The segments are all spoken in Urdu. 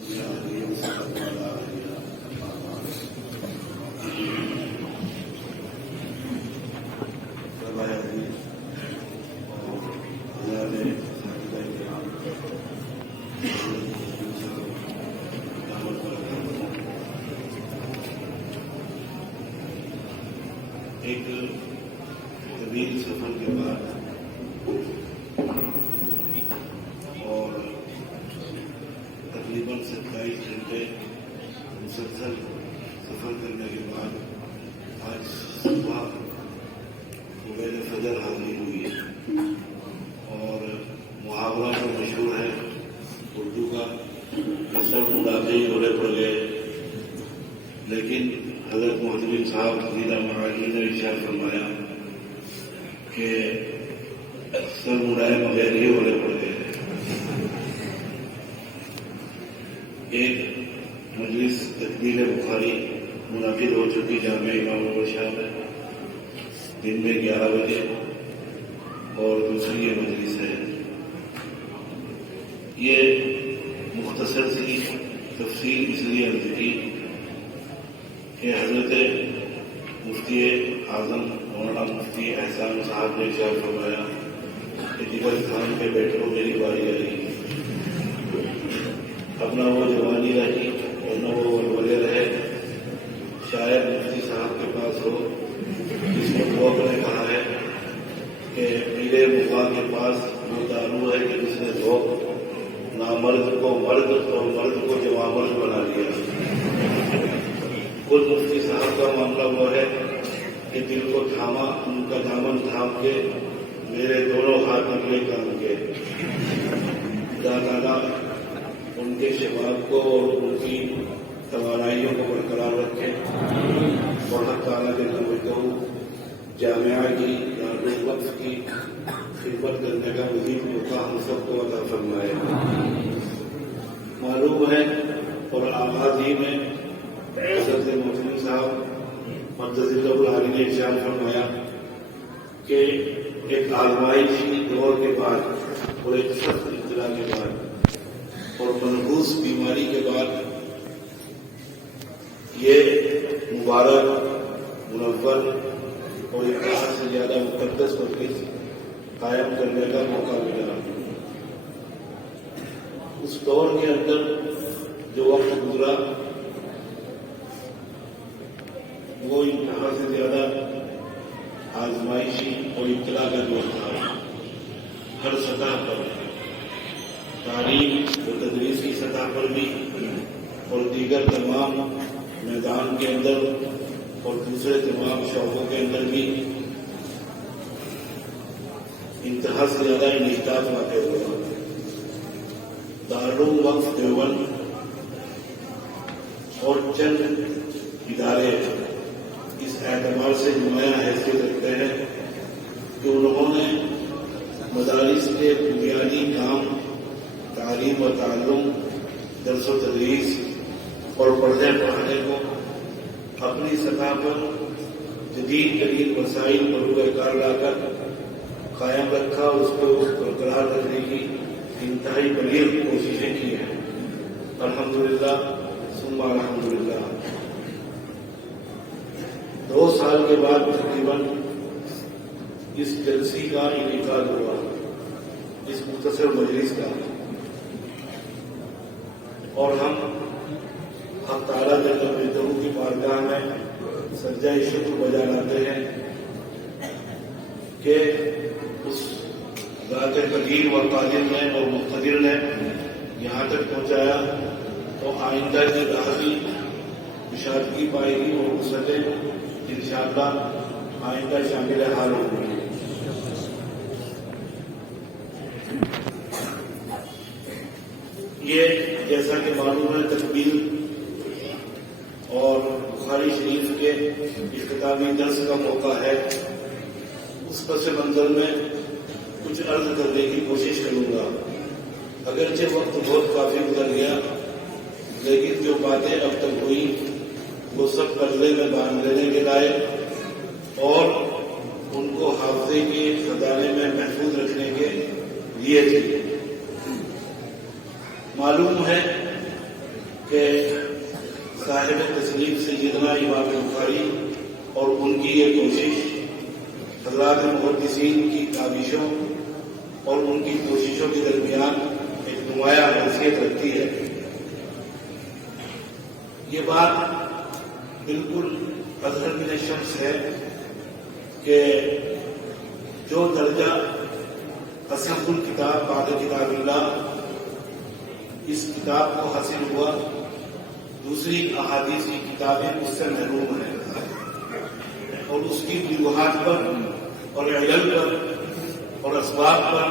ایک طویل سفر کے بعد اور تقریباً 27 گھنٹے مسلسل سفر کرنے کے بعد آج صبح صبح فجر حاضری ہوئی ہے اور محاورہ جو مشہور ہے اردو کا کہ سب اڑاتے ہی گھوڑے پڑ گئے، لیکن حضرت محتمین صاحب حضیرہ معالی نے ارشاد فرمایا کہ سر اڑائے بغیر ہی گھوڑے پڑ گئے۔ ایک مجلس تکمیل بخاری منعقد ہو چکی جامعہ امام احمد شاہ میں دن میں 11 بجے، اور دوسری یہ مجلس ہے۔ یہ مختصر سی تفصیل اس لیے عرض کی کہ حضرت مفتی اعظم مولانا مفتی احسان صاحب نے ارشاد فرمایا کہ جگر خان کے بیٹھو میری باری آئی، اب نہ وہ جوانی رہی اور نہ وہ ولولے رہے، شاید مفتی صاحب کے پاس ہو جس میں فوق نے کہا ہے کہ میرے مفا کے پاس وہ دارو ہے کہ جس نے دھوپ نامرد کو مرد اور مرد کو جوامرد بنا دیا۔ خود مفتی صاحب کا معاملہ وہ ہے کہ دل کو تھاما، ان کا دامن تھام کے میرے دونوں ہاتھ نکلے کام کے۔ خدا تعالیٰ ان کے شباب کو اور ان کی توانائیوں کو برقرار رکھے، اور حق تعالیٰ کے توجہ جامعہ کی دارالوقف کی خدمت کرنے کا مزید موقع ہم سب کو عطا فرمائے۔ معلوم ہے اور آغاز ہی میں حضرت محتمین صاحب مقدس اللہ العالی نے ارشاد فرمایا کہ ایک آزمائشی دور کے بعد اور ایک سخت ابتلا کے بعد اور منحوس بیماری کے بعد یہ مبارک، منور اور ایک سے زیادہ مقدس مجلس قائم کرنے کا موقع ملا۔ اس دور کے اندر جو وقت گزرا وہ انتہا سے زیادہ آزمائشی اور ابتلا کا دور تھا۔ ہر سطح پر، تعلیم و تدریس کی سطح پر بھی اور دیگر تمام میدان کے اندر اور دوسرے تمام شعبوں کے اندر بھی انتہا سے زیادہ انحطاط واقع ہوا۔ دارالوقف دیوبند اور چند ادارے اس اعتبار سے نمایاں حیثیت رکھتے ہیں کہ انہوں نے مدارس کے بنیادی کام، تعلیم و تعلم، درس و تدریس اور پڑھنے پڑھانے کو اپنی سطح پر جدید ترین وسائل پر روئے کار لا کر قائم رکھا، اس کو برقرار رکھنے کی انتہائی بلیغ کوششیں کی ہیں۔ الحمدللہ ثم الحمدللہ 2 سال کے بعد تقریباً اس جلسے کا انعقاد ہوا، اس مختصر مجلس کا، اور ہم حق تعالیٰ جل مجدہ کی بارگاہ میں سجدہ شکر بجا لاتے ہیں کہ اس ذات قدیر و قادر نے اور مقتدر نے یہاں تک پہنچایا، تو آئندہ کی راہ بھی کشادگی پائے گی اور وسعتیں انشاءاللہ آئندہ شامل حال ہوں گی۔ یہ جیسا کہ معلوم ہے تکمیل اور بخاری شریف کے اختتامی درس کا موقع ہے، اس پس منظر میں کچھ عرض کرنے کی کوشش کروں گا۔ اگرچہ وقت بہت کافی گزر گیا، لیکن جو باتیں اب تک ہوئی وہ سب پردے میں باندھ لینے کے لائق اور ان کو حافظے کے خزانے میں محفوظ رکھنے کے لیے تھے۔ معلوم ہے کہ صاحب تصنیف سیدنا امام بخاری اور ان کی یہ کوشش حضرات محدثین کی کاوشوں اور ان کی کوششوں کے درمیان ایک نمایاں حیثیت رکھتی ہے. یہ بات بالکل اظہر من الشمس ہے کہ جو درجہ اصح الکتاب بعد کتاب اللہ اس کتاب کو حاصل ہوا دوسری احادیث کی کتابیں اس سے محروم ہیں، اور اس کی وجوہات پر اور علل پر اور اسباب پر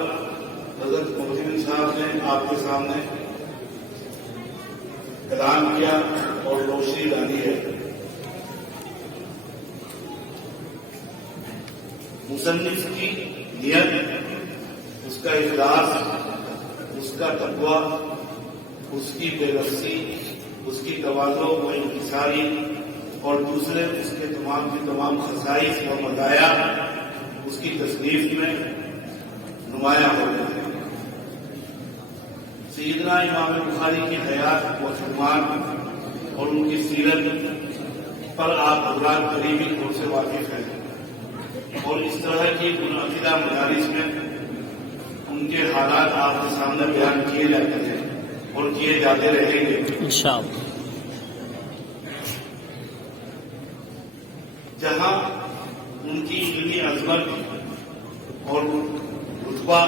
حضرت مفتی صاحب نے آپ کے سامنے اعلان کیا اور روشنی ڈالی ہے. مصنف کی نیت، اس کا اخلاص، اس کا تقوی، اس کی بے لفظی، اس کی تواضع و انکساری اور دوسرے اس کے تمام کے تمام خصائص و مزایا اس کی تصنیف میں نمایاں ہو گئے ہیں. سیدنا امام بخاری کی حیات و فرمان اور ان کی سیرت پر آپ حضرات قریبی طور سے واقف ہیں، اور اس طرح کی منعقدہ مدارس میں ان کے حالات آپ کے سامنے بیان کیے جاتے ہیں اور کیے جاتے رہیں گے انشاءاللہ. جہاں ان کی علمی عظمت اور رتبہ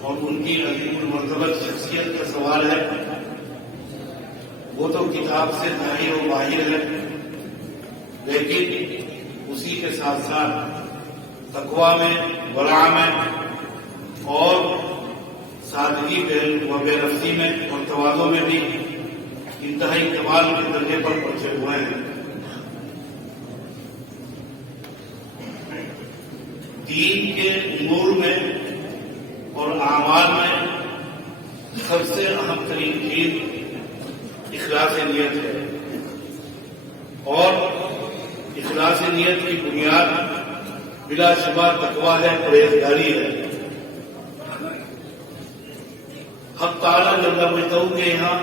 اور ان کی عظیم المرتبت شخصیت کا سوال ہے، وہ تو کتاب سے ظاہر و باہر ہے، لیکن اسی کے ساتھ ساتھ تقویٰ میں، ورع میں اور سادگی و بے لفظی میں اور تواضع میں بھی انتہائی کمال کے درجے پر پہنچے ہوئے ہیں. دین کے امور میں اور اعمال میں سب سے اہم ترین چیز اخلاص نیت ہے، اور اخلاص نیت کی بنیاد بلا شبہ تقویٰ ہے، پرہیزگاری ہے. حق تعالیٰ جل مجدہ کے یہاں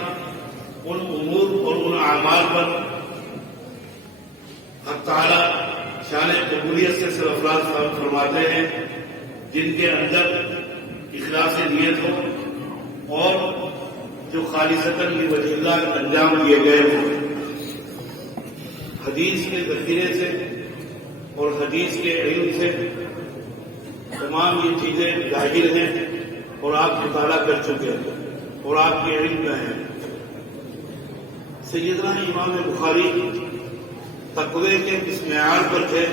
ان امور اور ان اعمال پر حق تعالیٰ شان قبولیت سے صرف افراد فرماتے ہیں جن کے اندر اخلاص نیت ہو اور جو خالصتاً لوجہ اللہ انجام دیے گئے ہوں. حدیث کے ذخیرے سے اور حدیث کے علم سے تمام یہ چیزیں ظاہر ہیں اور آپ مطالعہ کر چکے ہیں اور آپ کے علم میں ہیں. سیدنا امام بخاری تقوی کے اس معیار پر تھے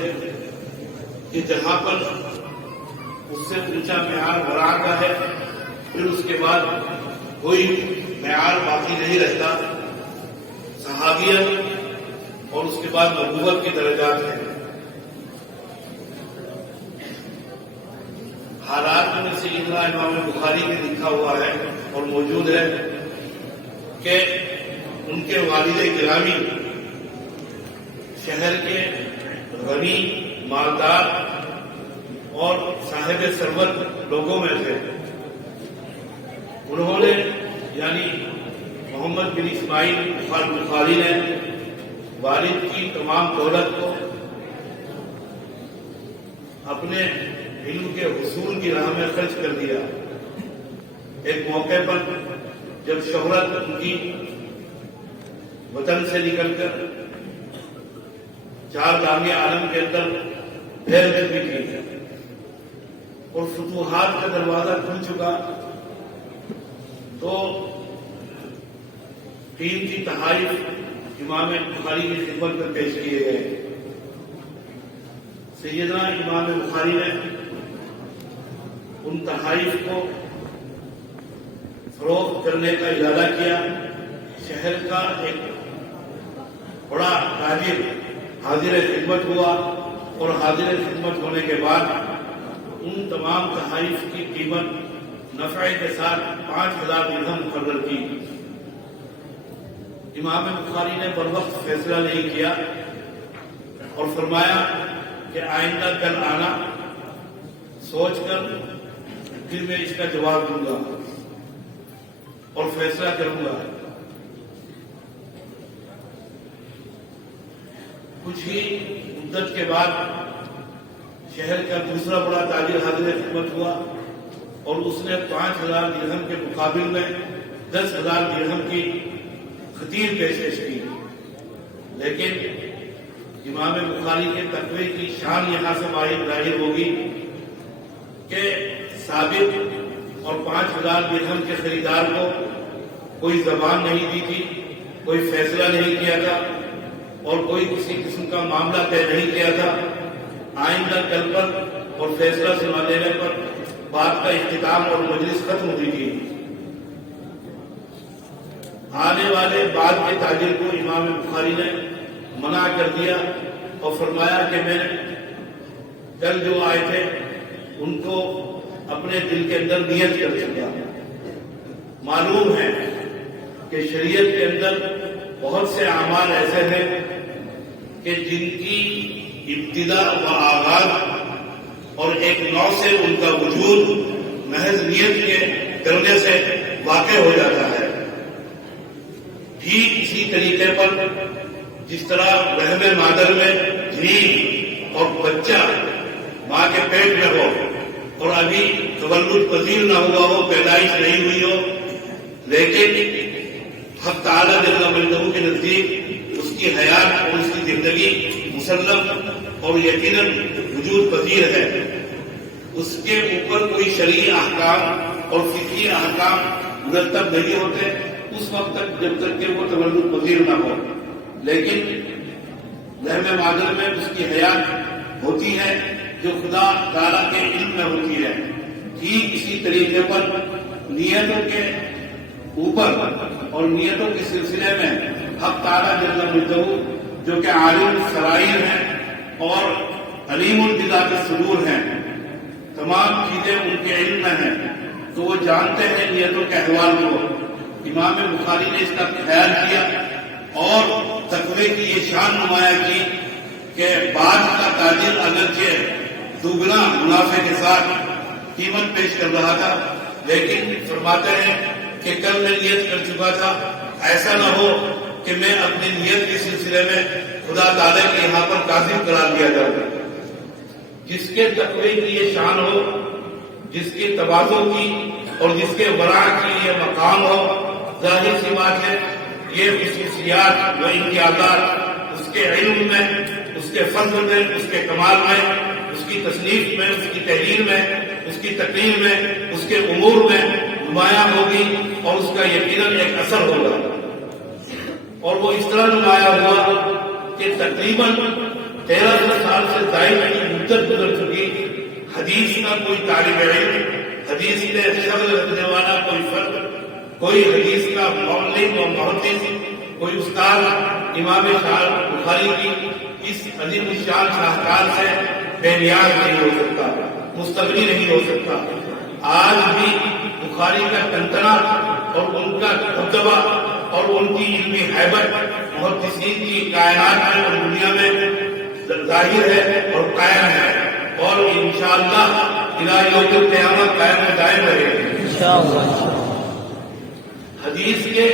کہ جہاں پر اس سے اونچا معیار ورع کا ہے، پھر اس کے بعد کوئی معیار باقی نہیں رہتا. صحابیت اور اس کے بعد نبوت کے درجات ہیں. حالات میں سیدنا امام بخاری نے لکھا ہوا ہے اور موجود ہے کہ ان کے والد گرامی شہر کے غنی، مالدار اور صاحب ثروت لوگوں میں تھے. انہوں نے یعنی محمد بن اسماعیل بخاری نے والد کی تمام دولت کو اپنے علم کے حصول کی راہ میں خرچ کر دیا. ایک موقع پر جب شہرت ان کی وطن سے نکل کر 4 جامع عالم کے اندر پھیل چکی تھی اور فتوحات کا دروازہ کھل چکا، تو 3 کی تحائف امام بخاری کی خدمت میں پیش کیے گئے. سیدنا امام بخاری نے ان تحائف کو فروخت کرنے کا ارادہ کیا. شہر کا ایک بڑا تاجر حاضر خدمت ہوا اور حاضر خدمت ہونے کے بعد ان تمام تحائف کی قیمت نفع کے ساتھ 5000 درہم مقرر کی. امام بخاری نے بر وقت فیصلہ نہیں کیا اور فرمایا کہ آئندہ کل آنا، سوچ کر پھر میں اس کا جواب دوں گا اور فیصلہ کروں گا. کچھ ہی مدت کے بعد شہر کا دوسرا بڑا تاجر حاضر خدمت ہوا اور اس نے 5,000 درہم کے مقابل میں 10,000 درہم کی خطیر پیشکش کی. لیکن امام بخاری کے تقوی کی شان یہاں سے ظاہر ہوگی کہ ثابت اور 5,000 درہم کے خریدار کو کوئی زبان نہیں دی تھی، کوئی فیصلہ نہیں کیا تھا اور کوئی کسی قسم کا معاملہ طے نہیں کیا تھا. آئندہ کل پر اور فیصلہ سنا دینے پر بات کا اختتام اور مجلس ختم ہوئی تھی. آنے والے بعد کے تاجر کو امام بخاری نے منع کر دیا اور فرمایا کہ میں کل جو آئے تھے ان کو اپنے دل کے اندر نیت کر چکا. معلوم ہے کہ شریعت کے اندر بہت سے اعمال ایسے ہیں کہ جن کی ابتدا و آغاز اور ایک نو سے ان کا وجود محض نیت کے کرنے سے واقع ہو جاتا ہے. ٹھیک اسی طریقے پر جس طرح رحم مادر میں جنین اور بچہ ماں کے پیٹ میں ہو اور ابھی تولد پذیر نہ ہوا ہو، پیدائش نہیں ہوئی ہو، لیکن حق تعالیٰ جل مجدہ کے نزدیک اس کی حیات اور اس کی زندگی مسلم اور یقیناً وجود پذیر ہے، اس کے اوپر کوئی شرعی احکام اور فقہی احکام مرتب نہیں ہوتے اس وقت تک جب تک کہ وہ تولد پذیر نہ ہو. لیکن رحم مادر میں اس کی حیات ہوتی ہے جو خدا تعالیٰ کے علم میں ہوتی ہے. ٹھیک اسی طریقے پر نیتوں کے اوپر اور نیتوں کے سلسلے میں حق تعالیٰ جل مجدہ جو کہ عالم سرائر ہیں اور علیم بذات الصدور ہیں، تمام چیزیں ان کے علم میں ہیں تو وہ جانتے ہیں نیتوں کے احوال کو. امام بخاری نے اس کا خیال کیا اور تقوی کی یہ شان نمایاں کی کہ بعد کا تاجر اگرچہ دوگنا منافع کے ساتھ قیمت پیش کر رہا تھا لیکن فرماتے ہیں کہ کل میں نیت کر چکا تھا، ایسا نہ ہو کہ میں اپنی نیت کے سلسلے میں خدا تعالیٰ کے یہاں پر کاذب قرار دیا جاؤں. جس کے تقوی کی یہ شان ہو، جس کے تواضع کی اور جس کے ورع کی یہ مقام ہو، ظاہر سی بات ہے یہ خصوصیات و امتیازات اس کے علم میں، اس کے فضل میں، اس کے کمال میں، اس کی تصنیف میں، اس کی تحریر میں، اس کی تقریر میں، اس کے امور میں نمایاں ہوگی اور اس کا یقیناً ایک اثر ہوگا. اور وہ اس طرح نمایاں ہوا کہ تقریباً 13 سال سے زائد کی مدت گزر چکی. حدیث کا کوئی طالب علم، حدیث کے شغل رکھنے والا کوئی فرد، کوئی حدیث کا مولد و محدث، کوئی استاد امام بخاری کی اس عظیم الشان شاہکار سے بے نیاز نہیں ہو سکتا، مستغنی نہیں ہو سکتا. آج بھی بخاری کا تنتنا اور ان کا دبدبہ اور ان کی علمی حیبت محدثین کی کائنات میں اور دنیا میں ظاہر ہے اور قائم ہے اور انشاءاللہ الى یوم القیامت قائم و دائم رہے گی. حدیث کے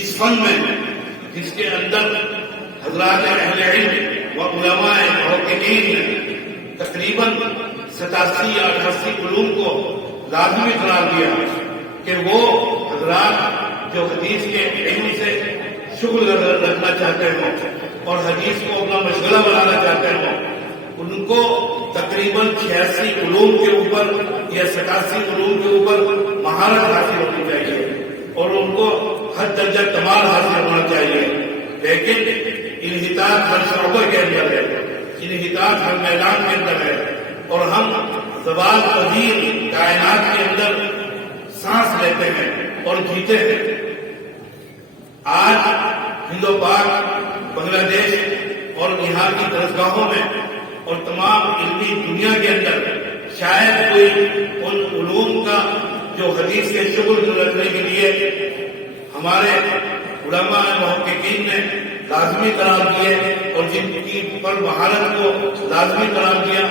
اس فن میں جس کے اندر حضرات اہل علم و علماء محققین نے تقریباً 87 یا 88 علوم کو لازمی قرار دیا کہ وہ حضرات جو حدیث کے علم سے شغل رکھنا چاہتے ہوں اور حدیث کو اپنا مشغلہ بنانا چاہتے ہوں، ان کو تقریباً 86 علوم کے اوپر یا 87 علوم کے اوپر مہارت حاصل ہونی چاہیے اور ان کو ہر درجہ کمال حاصل ہونا چاہیے. لیکن انحطاط ہر شعبہ کے اندر ہے، انحطاط ہر میدان کے اندر ہے اور ہم زوال پذیر کائنات کے اندر سانس لیتے ہیں اور جیتے ہیں. آج ہند و پاک، بنگلہ دیش اور یہاں کی درسگاہوں میں اور تمام علمی دنیا کے اندر شاید کوئی ان علوم کا جو حدیث کے شغل رکھنے کے لیے ہمارے علماء محققین نے لازمی قرار دیے اور جن کی پر مہارت کو لازمی قرار دیا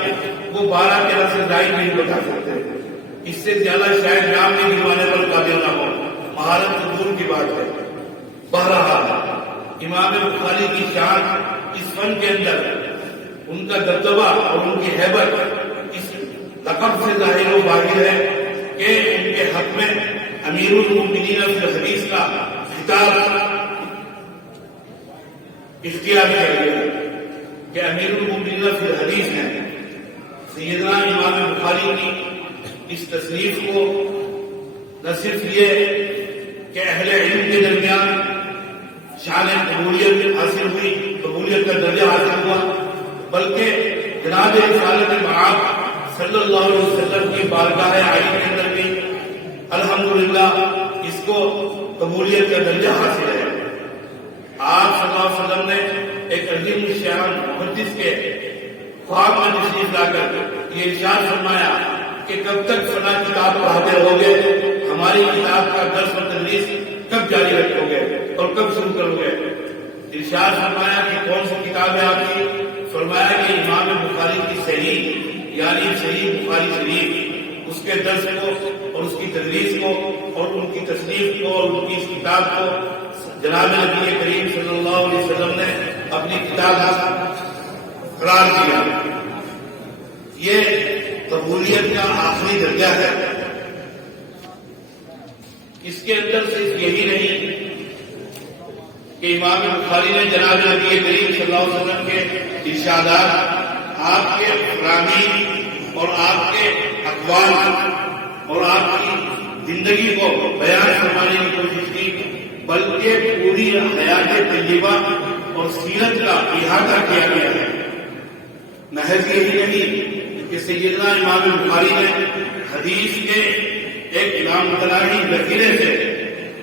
وہ 12-13 سے زائد نہیں بتا سکتے. اس سے زیادہ شاید نام نہیں گنوانے پر قابل نہ ہو. مہارت تو دور کی بات ہے. بہرحال امام بخاری کی شان اس فن کے اندر ان کا دبدبہ اور ان کی ہیبت اس لقب سے ظاہر و باہر ہے کہ ان کے حق میں امیر المؤمنین فی الحدیث کا خطاب اختیار کیا گیا کہ امیر المؤمنین فی الحدیث ہیں. سیدنا امام بخاری کی اس تصنیف کو نہ صرف یہ کہ اہل علم کے درمیان شان قبولیت حاصل ہوئی، قبولیت کا درجہ حاصل ہوا، بلکہ جناب رسالت مآب صلی اللہ علیہ وسلم کی بارگاہ عالی کے اندر بھی الحمدللہ اس کو قبولیت کا درجہ حاصل ہے. آپ صلی اللہ علیہ وسلم نے ایک عظیم الشان محدث کے خواب میں تشریف لا کر یہ ارشاد فرمایا کہ کب تک فلاں کتاب پڑھاتے ہوگے، ہماری کتاب کا درس و تدریس کب جاری رکھو گے اور کب شروع کرو گے. ارشاد فرمایا کہ کون سی کتاب ہے آپ کی؟ فرمایا کہ امام بخاری کی صحیح یعنی صحیح بخاری شریف، اس کے درس کو اور اس کی تدریس کو اور ان کی تصنیف کو اور ان کی اس کتاب کو جناب نبی کریم صلی اللہ علیہ وسلم نے اپنی کتاب قرار دیا. یہ قبولیت کا آخری درجہ ہے. اس کے اندر صرف یہی نہیں کہ امام بخاری نے جناب نبی کریم صلی اللہ علیہ وسلم کے ارشادات آپ کے فرامین اور آپ کے اقوال اور آپ کی زندگی کو بیان کروانے کی کوشش کی، بلکہ پوری حیات طیبہ اور سیرت کا احاطہ کیا گیا ہے. محض یہی نہیں کہ سیدنا امام بخاری نے حدیث کے ایک لامتناہی ذخیرے سے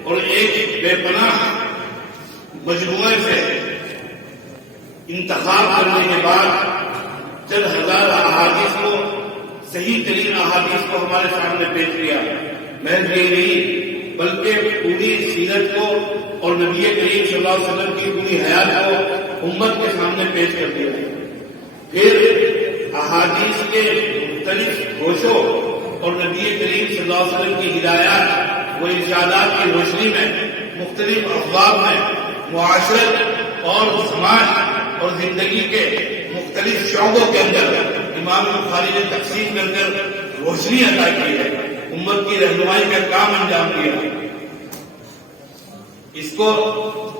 اور ایک بے پناہ مجموعے سے انتخاب کرنے کے بعد چند ہزار احادیث کو، صحیح ترین احادیث کو ہمارے سامنے پیش کیا. محض یہ نہیں بلکہ پوری سیرت کو اور نبی کریم صلی اللہ علیہ وسلم کی پوری حیات کو امت کے سامنے پیش کر دیا. پھر احادیث کے مختلف گوشوں اور نبی کریم صلی اللہ علیہ وسلم کی ہدایات و ارشادات کی روشنی میں مختلف ابواب میں معاشرت اور سماج اور زندگی کے مختلف شعبوں کے اندر امام بخاری نے تقسیم کر کر روشنی عطا کی ہے، امت کی رہنمائی کا کام انجام دیا. اس کو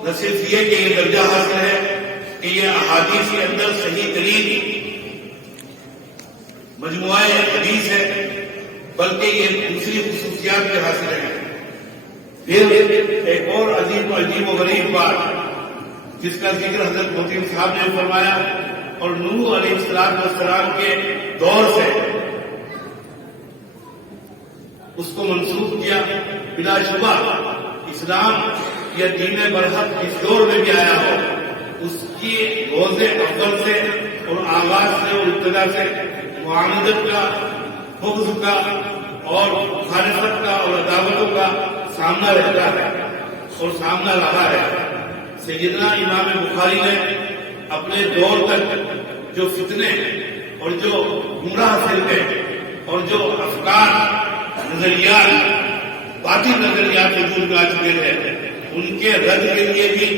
نہ صرف یہ کہ یہ درجہ حاصل ہے کہ یہ احادیث کے اندر صحیح ترین مجموعہ حدیث ہے، بلکہ یہ دوسری خصوصیات کے حاصل ہے. پھر ایک اور عظیم و غریب بات جس کا ذکر حضرت محتیم صاحب نے فرمایا اور نوح علیہ السلام کے دور سے اس کو منسوخ کیا. بلا شبہ اسلام یا دین برحق جس دور میں بھی آیا ہو اس کی روز اول سے اور آغاز سے اور ابتدا سے معاندت کا، بغض کا اور مخالفت کا اور عداوتوں کا سامنا رہتا ہے اور سامنا رہا ہے. سیدنا امام بخاری نے اپنے دور تک جو فتنے اور جو گمراہ فرقے اور جو افکار، نظریات، باطل نظریات وجود میں آ چکے تھے، ان کے رد کے لیے بھی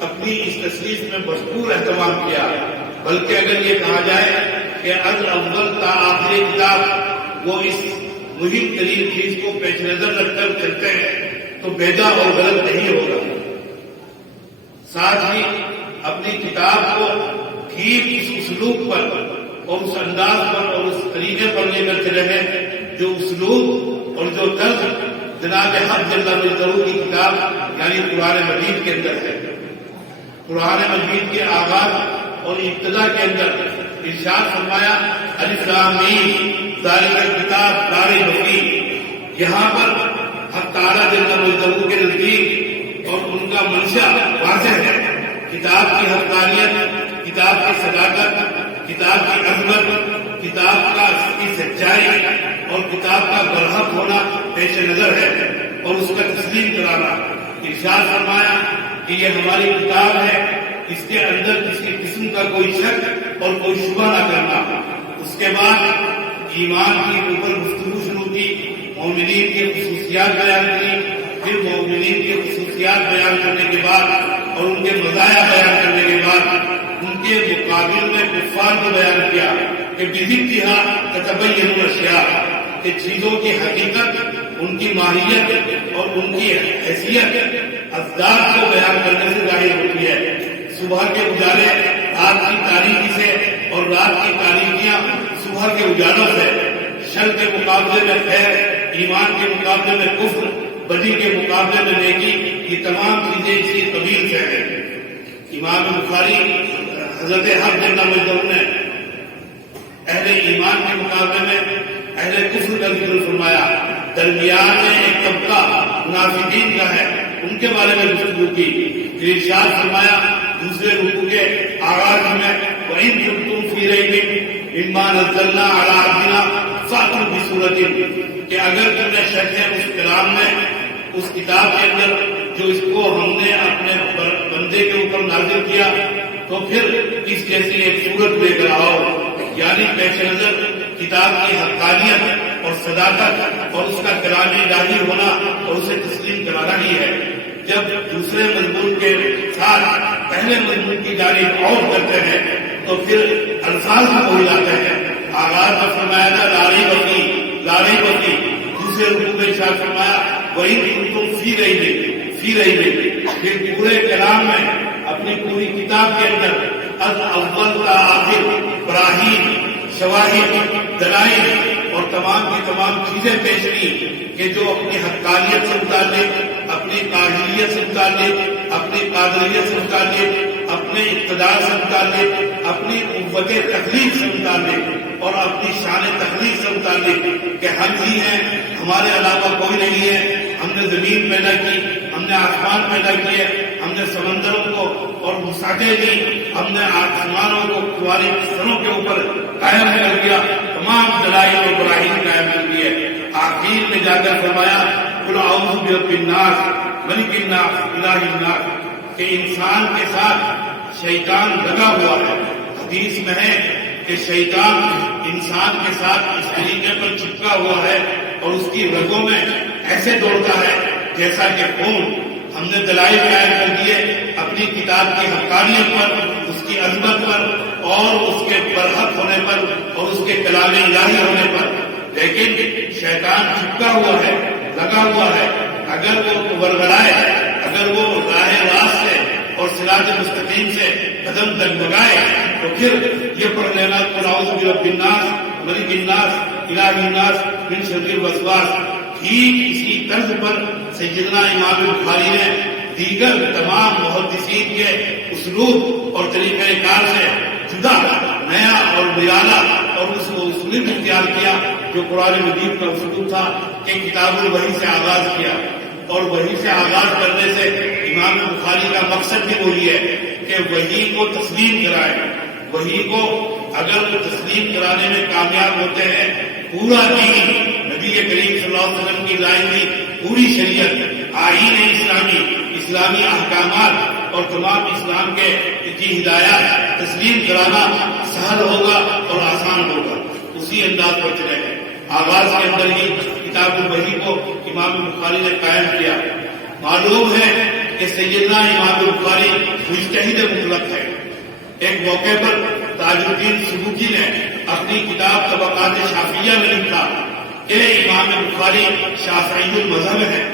اپنی اس تصنیف میں بھرپور اہتمام کیا. بلکہ اگر یہ کہا جائے کہ از اول تا آخری کتاب وہ اس مہم ترین چیز کو پیش نظر رکھ کر چلتے ہیں تو بیدا اور غلط نہیں ہوگا. ساتھ ہی اپنی کتاب کو ٹھیک اس اسلوب پر اور اس انداز پر اور اس طریقے پر لے کر چلے ہیں جو اسلوب اور جو طرز جناب حق جل جلالہ کی کتاب یعنی قرآن مجید کے اندر ہے. قرآن مجید کے آغاز اور ابتدا کے اندر ارشاد فرمایا الف لام میم ذالک الکتاب لا ریب فیہ. یہاں پر حق تعالیٰ جل جلالہ کے نزدیک اور ان کا منشا واضح ہے. کتاب کی حقانیت، کتاب کی صداقت، کتاب کی عظمت، کتاب کی سچائی اور کتاب کا برحق ہونا پیش نظر ہے اور اس کا تسلیم کرانا. ارشاد فرمایا کہ یہ ہماری کتاب ہے، اس کے اندر کسی قسم کا کوئی شک اور کوئی شبہ نہ کرنا. اس کے بعد ایمان کی اوپر گفتگو شروع کی، مومنین کی خصوصیات بیان کی. پھر مومنین کی خصوصیات بیان کرنے کے بعد اور ان کے مزایا بیان کرنے کے بعد ان کے مقابل میں کفار کو بیان کیا کہ بِذِکْرِہَا تَتَبَيَّنُ الْأَشْیَاءُ کہ چیزوں کی حقیقت، ان کی ماہیت اور ان کی حیثیت ازداد کو بیان کرنے سے ظاہر ہوتی ہے۔ صبح کے اجالے رات کی تاریکی سے اور رات کی تاریکیاں صبح کے اجالوں سے، شر کے مقابلے میں خیر، ایمان کے مقابلے میں کفر، بدی کے مقابلے میں نیکی، یہ تمام چیزیں اسی قبیل سے ہیں۔ امام بخاری حضرت حق جل مجدہ نے اہل ایمان کے مقابلے میں اہل کفر کا ذکر فرمایا، درمیان میں ایک طبقہ منافقین کا ہے، ان کے بارے میں گفتگو کی، پھر ارشاد فرمایا دوسرے رکوع کے آغاز میں وَإِن كُنتُمْ فِي رَيْبٍ مِّمَّا نَزَّلْنَا عَلَىٰ عَبْدِنَا فَأْتُوا بِسُورَةٍ کہ اگر تم نے شک ہے اس کلام میں، اس کتاب کے اندر جو اس کو ہم نے اپنے بندے کے اوپر نازل کیا، تو پھر اس جیسی ایک صورت لے کر آؤ۔ یعنی پیش نظر کتاب کی حقانیت اور صداقت اور اس کا کلام الہی ہونا اور اسے تسلیم کرانا ہی ہے۔ جب دوسرے مضمون کے ساتھ پہلے مضمون کی جانب اور کرتے ہیں تو پھر الفاظ کو ہلاتے ہیں۔ آغاز میں فرمایا تھا لا ریب فیہ، دوسرے رکوع میں ارشاد فرمایا وَإِن كُنتُمْ فِي رَيْبٍ، پھر پورے کلام میں اپنی پوری کتاب کے اندر از اول تا آخر براہین، شواہد، دلائل اور تمام کی تمام چیزیں پیش کی کہ جو اپنی حقانیت سے متعلق، اپنی قاہریت سے متعلق، اپنی قادریت سے متعلق، اپنے اقتدار سے متعلق، اپنی قوت تخلیق سے متعلق اور اپنی شان تخلیق سے متعلق کہ ہم ہی ہیں، ہمارے علاوہ کوئی نہیں ہے، ہم نے زمین پیدا کی، ہم نے آسمان پیدا کیے، ہم نے سمندروں کو اور مساجیں دی، ہم نے آسمانوں کو تمہاری سروں کے اوپر قائم کر دیا، تمام دلائل اور براہین قائم کر دیے۔ آخر میں جا کر فرمایا قل اعوذ برب الناس ملک الناس الہ الناس کہ انسان کے ساتھ شیطان لگا ہوا ہے۔ حدیث میں ہے کہ شیطان انسان کے ساتھ اس طریقے پر چپکا ہوا ہے اور اس کی رگوں میں ایسے دوڑتا ہے جیسا کہ خون۔ ہم نے دلائل قائم کر دیے اپنی کتاب کی حقانیت پر، اس کی عظمت پر اور اس کے برحق ہونے پر اور اس کے کلام الہی ہونے پر، لیکن شیطان چپکا ہوا ہے، لگا ہوا ہے۔ اگر وہ ورولائے، اگر وہ راہ راست سے اور صراط مستقیم سے قدم ڈگمگائے تو پھر یہ پڑھ لینا قل اعوذ برب الناس ملک الناس الہ الناس من شر الوسواس۔ ٹھیک اسی طرز پر سیدنا امام بخاری نے دیگر تمام محدثین کے اسلوب اور طریقہ کار سے جدا، نیا اور نرالا اور اس کو اسلوب اختیار کیا جو قرآن مجید کا اسلوب تھا کہ کتاب الوحی سے آغاز کیا، اور وحی سے آغاز کرنے سے امام بخاری کا مقصد بھی وہی ہے کہ وحی کو تسلیم کرائے۔ وحی کو اگر وہ تسلیم کرانے میں کامیاب ہوتے ہیں، پورا دین نبی کریم صلی اللہ علیہ وسلم کی لائی ہوئی پوری شریعت، آئین اسلامی احکامات اور تمام اسلام کے کی ہدایات تسلیم کرانا سہل ہوگا اور آسان ہوگا۔ اسی انداز پر چلے ہیں۔ آغاز کے اندر ہی کتاب الوحی کو امام بخاری نے قائم کیا۔ معلوم ہے کہ سیدنا امام بخاری مجتہد مطلق ہے۔ ایک موقع پر تاج الدین سبوکی نے اپنی کتاب طبقات شافعیہ میں لکھا کہ امام بخاری شافعی المذہب ہے،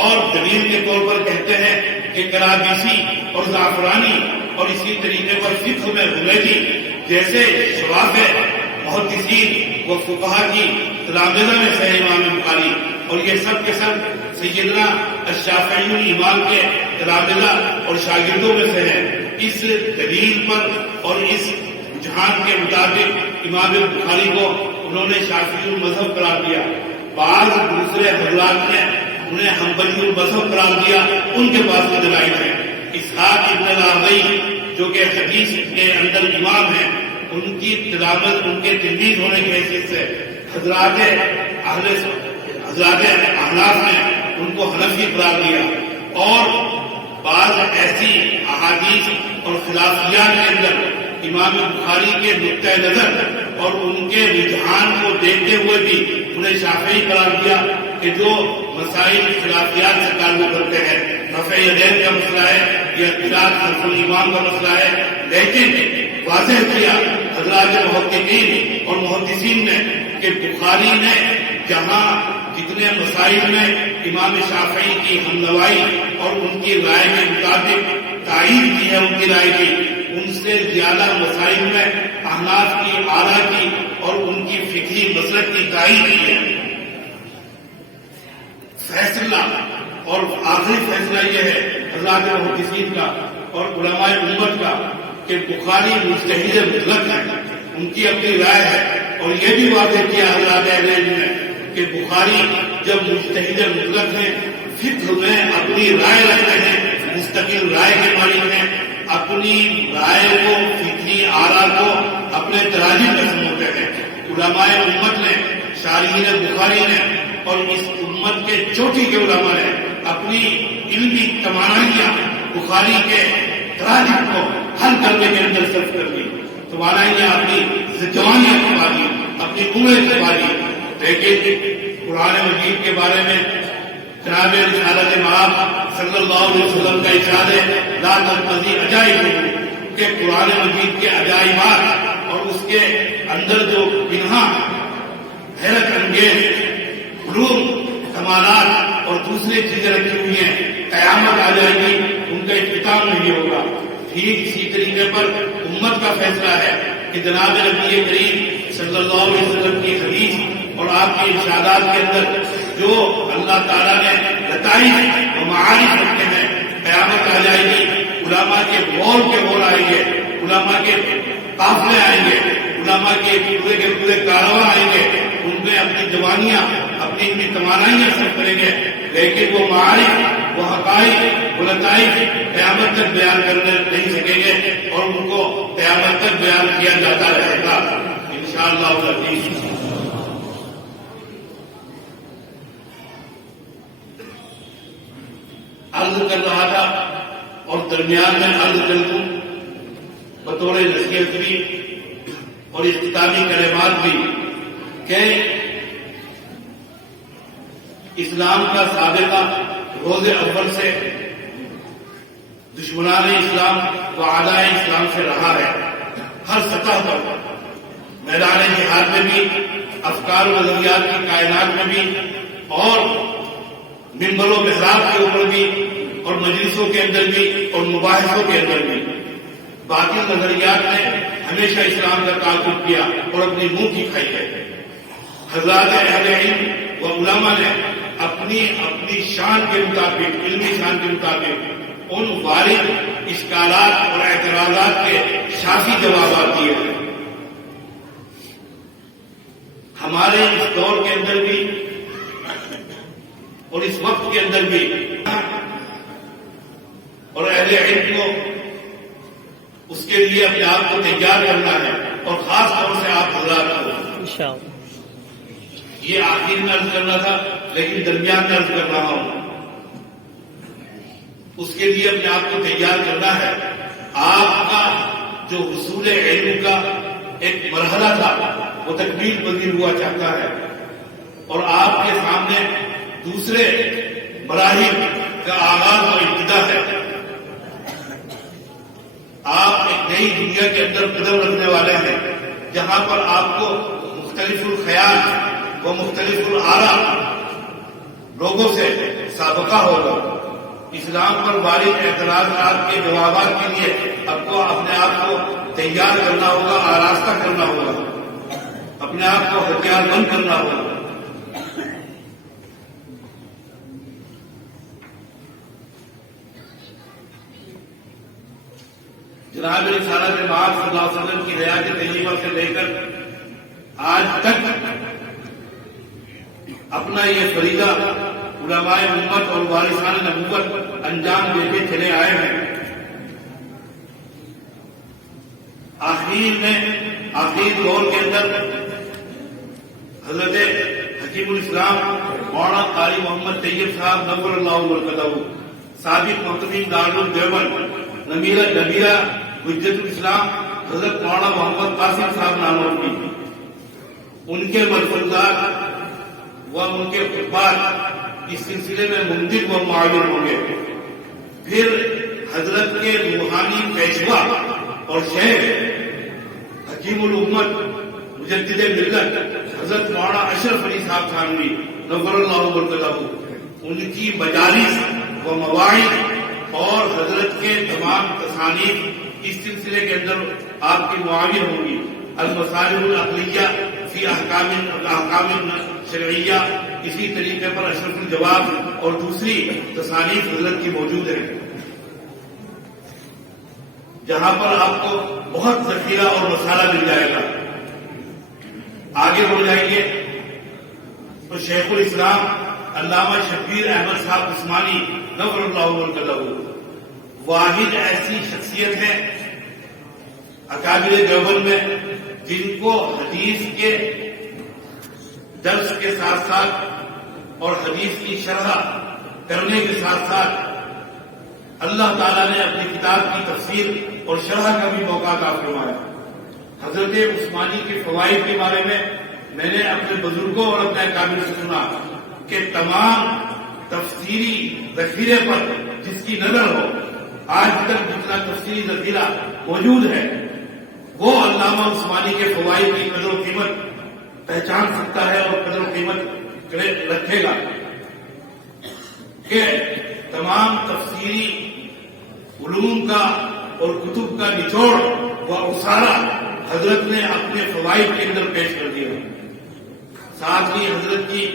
اور دلیل کے طور پر کہتے ہیں کہ کرابیسی اور زعفرانی اور اسی طریقے پر فقہ میں حمیدی جیسے شوافع محدثین و فقہا کی تلامذہ میں سے امام بخاری، اور یہ سب کے سب سیدنا الشافعی الامام کے تلامذہ اور شاگردوں میں سے ہیں۔ اس دلیل پر اور اس رجحان کے مطابق امام بخاری کو انہوں نے شافعی المذہب قرار دیا۔ بعض دوسرے حضرات نے انہیں حنبلی المذہب قرار دیا، ان کے پاس بھی دلائل ہے۔ اسحاق ابن راہوی جو کہ حدیث کے اندر امام ہیں، ان کی تلاوت ان کے تلمیذ ہونے کی حیثیت سے حضرات احناف نے ان کو حنفی قرار دیا، اور بعض ایسی احادیث اور خلافیات کے اندر امام بخاری کے نقطۂ نظر اور ان کے رجحان کو دیکھتے ہوئے بھی انہیں شافعی قرار دیا کہ جو مسائل خلافیات سے تعلق کرتے ہیں، رفع یدین کا مسئلہ ہے، یہ اختلاف خلف الایمان کا مسئلہ ہے، لیکن واضح کیا حضرات محققین اور محدثین نے کہ بخاری نے جہاں جتنے مسائل میں امام شافعی کی ہمنوائی اور ان کی رائے کے مطابق تائید کی ہے ان کی رائے کی، ان سے زیادہ مسائل میں احناف کی آرا کی اور ان کی فقہی مسلک کی تائید کی ہے۔ فیصلہ اور آخری فیصلہ یہ ہے حضرات محدثین کا اور علماء امت کا کہ بخاری مجتہد مطلق ہے، ان کی اپنی رائے ہے، اور یہ بھی واضح کیا حضرات اہل علم نے کہ بخاری جب مجتہد مطلق ہیں، فقہ میں اپنی رائے رکھتے ہیں، مستقل رائے کے مالک ہیں، اپنی رائے کو فقہی آرا کو اپنے تراجم میں سمجھتے ہیں۔ علماء امت نے، شارحین بخاری نے اور اس امت کے چوٹی کے علماء نے اپنی علمی توانائیاں بخاری کے تراجم کو حل کرنے کے اندر صرف کر دی، توانائیاں اپنی جوانیاں کما دی، اپنی عمریں کما دی۔ لیکن قرآن مجید کے بارے میں جناب رسالت مآب صلی اللہ علیہ وسلم کا ارشاد ہے لا تنقضی عجائب، کہ قرآن مجید کے عجائبات اور اس کے اندر جو انہا حیرت انگیز علوم، کمالات اور دوسری چیزیں رکھی ہوئی ہیں، قیامت آ جائے گی ان کا اختتام نہیں ہوگا۔ ٹھیک اسی طریقے پر امت کا فیصلہ ہے کہ جناب نبی کریم صلی اللہ علیہ وسلم کی حدیث اور آپ کے ارشادات کے اندر جو اللہ تعالیٰ نے لطائف و معارف رکھے ہیں، قیامت آ جائے گی، علماء کے بول کے بول آئیں گے، علماء کے قافلے آئیں گے، علماء کے پورے کارواں آئیں گے، ان میں اپنی جوانیاں، اپنی توانائیاں سب کریں گے، لیکن وہ معارف، وہ حقائق، وہ لطائف قیامت تک بیان کرنے نہیں سکیں گے، اور ان کو قیامت تک بیان کیا جاتا رہے گا انشاءاللہ العزیز۔ عرض کر رہا تھا اور درمیان میں عرض کر دوں بطور نصیحت بھی اور اختتامی کلمات بھی کہ اسلام کا سابقہ روز اول سے دشمنان اسلام و اعداء اسلام سے رہا ہے، ہر سطح پر، میدان جہاد میں بھی، افکار و نظریات کی کائنات میں بھی، اور منبر و محراب کے اوپر بھی، اور مجلسوں کے اندر بھی، اور مباحثوں کے اندر بھی، باقی نظریات نے ہمیشہ اسلام کا تعاقب کیا اور اپنی منہ کی کھائی ہے۔ حضرات اہل علم و علماء نے اپنی شان کے مطابق، علمی شان کے مطابق ان وارد اشکالات اور اعتراضات کے شافی جوابات دیے ہیں۔ ہمارے اس دور کے اندر بھی اور اس وقت کے اندر بھی، اور اہل علم کو اس کے لیے اپنے آپ کو تیار کرنا ہے، اور خاص طور سے آپ حضرات کو یہ آخر میں عرض کرنا تھا لیکن درمیان میں عرض کر رہا ہوں، اس کے لیے اپنے آپ کو تیار کرنا ہے۔ آپ کا جو حصول علم کا ایک مرحلہ تھا وہ تکمیل پذیر ہوا چاہتا ہے، اور آپ کے سامنے دوسرے مراحل کا آغاز اور ابتدا ہے۔ آپ ایک نئی دنیا کے اندر قدم رکھنے والے ہیں جہاں پر آپ کو مختلف الخیال و مختلف الآراء لوگوں سے سابقہ ہوگا۔ اسلام پر وارد اعتراضات کے جوابات کے لیے آپ کو اپنے آپ کو تیار کرنا ہوگا، آراستہ کرنا ہوگا، اپنے آپ کو ہتھیار بند کرنا ہوگا۔ جناب رسالت مآب صلی اللہ علیہ وسلم کی حیات طیبہ سے لے کر آج تک اپنا یہ فریضہ علماء امت اور وارثان نبوت انجام دیتے چلے آئے ہیں۔ آخری دور کے اندر حضرت حکیم الاسلام مولانا قاری محمد طیب صاحب نور اللہ مرکزہ، سابق مکتبی دارالعلوم دیوبند نبیرہ حجت الاسلام حضرت مولانا محمد قاسم صاحب نانوتوی، ان کے ملفوظات و ان کے خطبات اس سلسلے میں مندب و معاون ہوں گے۔ پھر حضرت کے روحانی پیشوا اور شیخ حکیم الامت مجدد ملت حضرت مولانا اشرف علی صاحب تھانوی نور اللہ برکتہ، ان کی مجالس و مواعظ اور حضرت کے تمام تصانیف اس سلسلے کے اندر آپ کی معاون ہوں گی۔ المصالح العقلیہ فی احکام شرعیہ، اسی طریقے پر اشرف الجواب اور دوسری تصانیف حضرت کی موجود ہیں، جہاں پر آپ کو بہت ذخیرہ اور مسالہ مل جائے گا۔ آگے بڑھ جائیں گے تو شیخ الاسلام علامہ شبیر احمد صاحب عثمانی نور اللہ برکتہ واحد ایسی شخصیت ہے اکابر دیوبند میں جن کو حدیث کے درس کے ساتھ ساتھ اور حدیث کی شرح کرنے کے ساتھ ساتھ اللہ تعالیٰ نے اپنی کتاب کی تفسیر اور شرح کا بھی موقع عطا فرمایا۔ حضرت عثمانی کے فوائد کے بارے میں نے اپنے بزرگوں اور اپنے اکابر سے سنا کہ تمام تفسیری ذخیرے پر جس کی نظر ہو، آج تک جتنا تفسیری ذخیرہ موجود ہے وہ علامہ عثمانی کے فوائد کی قدر و قیمت پہچان سکتا ہے اور قدر و قیمت رکھے گا کہ تمام تفسیری علوم کا اور کتب کا نچوڑ و اصارہ حضرت نے اپنے فوائد کے اندر پیش کر دیا۔ ساتھ ہی حضرت کی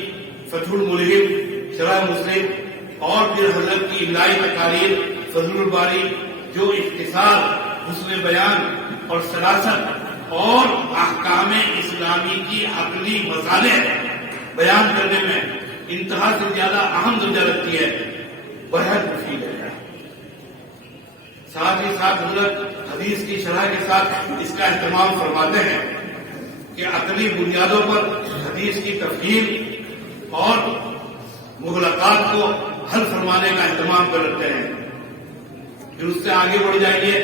فتح الملہم شرح مسلم اور پھر حضرت کی املائی تقاریر فضل الباری جو اختصار حسن بیان اور سراست اور احکام اسلامی کی عقلی مصالح بیان کرنے میں انتہا سے زیادہ اہم درجہ رکھتی ہے، بہت مفید ہے۔ ساتھ ہی ساتھ حضرت حدیث کی شرح کے ساتھ اس کا اہتمام فرماتے ہیں کہ عقلی بنیادوں پر حدیث کی تفہیم اور مغلقات کو حل فرمانے کا اہتمام کرتے ہیں۔ پھر اس سے آگے بڑھ جائیں گے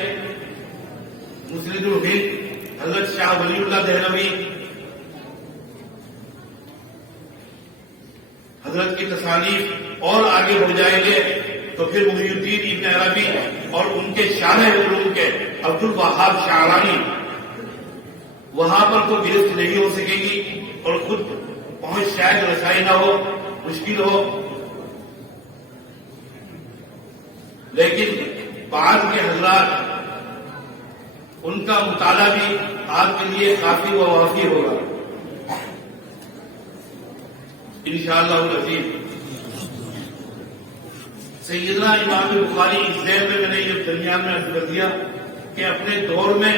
مسند الہند حضرت شاہ ولی اللہ دہلوی، حضرت کی تصانیف، اور آگے بڑھ جائیں گے تو پھر محی الدین ابن عربی اور ان کے شارح علوم کے عبد الوہاب شعرانی، وہاں پر تو گرفت نہیں ہو سکے گی اور خود پہنچ شاید رسائی نہ ہو، مشکل ہو، لیکن بعض کے حضرات ان کا مطالعہ بھی آپ کے لیے کافی و وافی ہوگا انشاءاللہ العزیز۔ سیدنا امام بخاری اس ذیل میں نے یہ درمیان میں عرض کر دیا کہ اپنے دور میں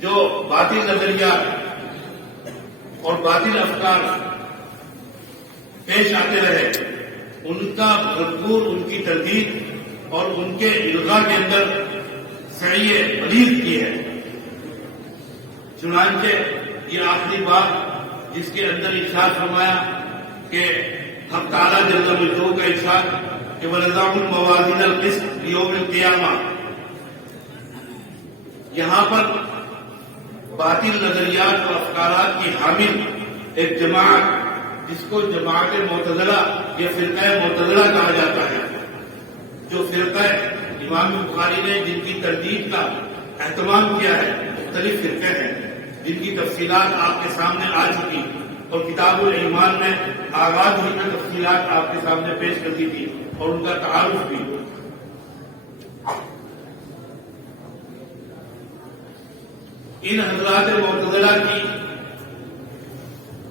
جو باطل نظریات اور باطل افکار پیش آتے رہے، ان کا بھرپور ان کی تردید اور ان کے الغاء کے اندر سعی بلیغ کی ہے۔ چنانچہ یہ آخری بات جس کے اندر ارشاد فرمایا کہ حق تعالیٰ جل مجدہ کا ارشاد کہ وَنَضَعُ الْمَوَازِينَ الْقِسْطَ لِيَوْمِ الْقِيَامَةِ، یہاں پر باطل نظریات اور افکارات کی حامل ایک جماعت جس کو جماعت معتزلہ یا فرقہ معتزلہ کہا جاتا ہے، جو فرقہ امام بخاری نے جن کی تردید کا اہتمام کیا ہے، مختلف فرقے ہیں جن کی تفصیلات آپ کے سامنے آ چکی اور کتاب الایمان میں آغاز ہی میں تفصیلات آپ کے سامنے پیش کر دی تھی اور ان کا تعارف بھی۔ ان حضرات معتزلہ کی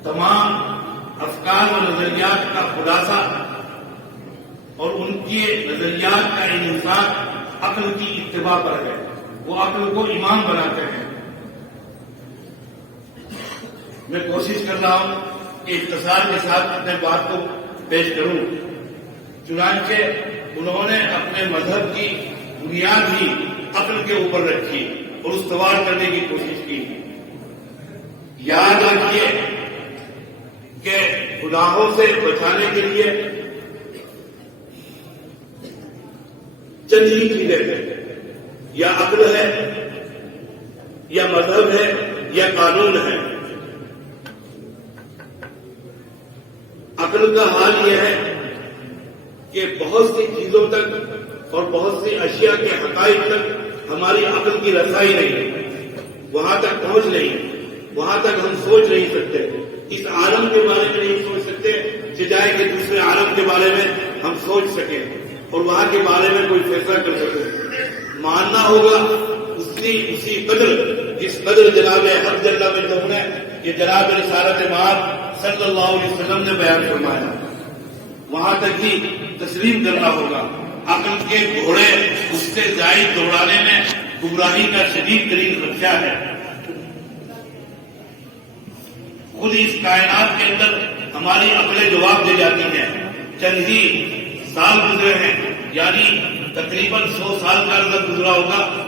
تمام افکار و نظریات کا خلاصہ اور ان کے نظریات کا انحصار عقل کی اتباع پر ہے، وہ عقل کو امام بناتے ہیں۔ میں کوشش کر رہا ہوں کہ اختصار کے ساتھ اپنے بات کو پیش کروں۔ چنانچہ انہوں نے اپنے مذہب کی بنیاد ہی عقل کے اوپر رکھی اور استوار کرنے کی کوشش کی۔ یاد رکھیے کہ گناہوں سے بچانے کے لیے چند ہی چیزیں ہیں، یا عقل ہے، یا مذہب ہے، یا قانون ہے۔ عقل کا حال یہ ہے کہ بہت سی چیزوں تک اور بہت سی اشیاء کے حقائق تک ہماری عقل کی رسائی نہیں، وہاں تک پہنچ نہیں، وہاں تک ہم سوچ نہیں سکتے، اس عالم کے بارے میں نہیں سوچ سکتے جائے کہ دوسرے عالم کے بارے میں ہم سوچ سکیں اور وہاں کے بارے میں کوئی فیصلہ کر سکیں۔ ماننا ہوگا اسی قدر جس قدر جناب حق جل مجدہ نے یہ جناب رسالت مآب صلی اللہ علیہ وسلم نے بیان فرمایا، وہاں تک ہی تسلیم کرنا ہوگا۔ عقل کے گھوڑے اس سے زائد دوڑانے میں گمراہی کا شدید ترین خدشہ ہے۔ خود اس کائنات کے اندر ہماری عقلیں جواب دے جاتی ہیں۔ چند ہی سال گزرے ہیں، یعنی تقریباً 100 سال کا عرصہ گزرا ہوگا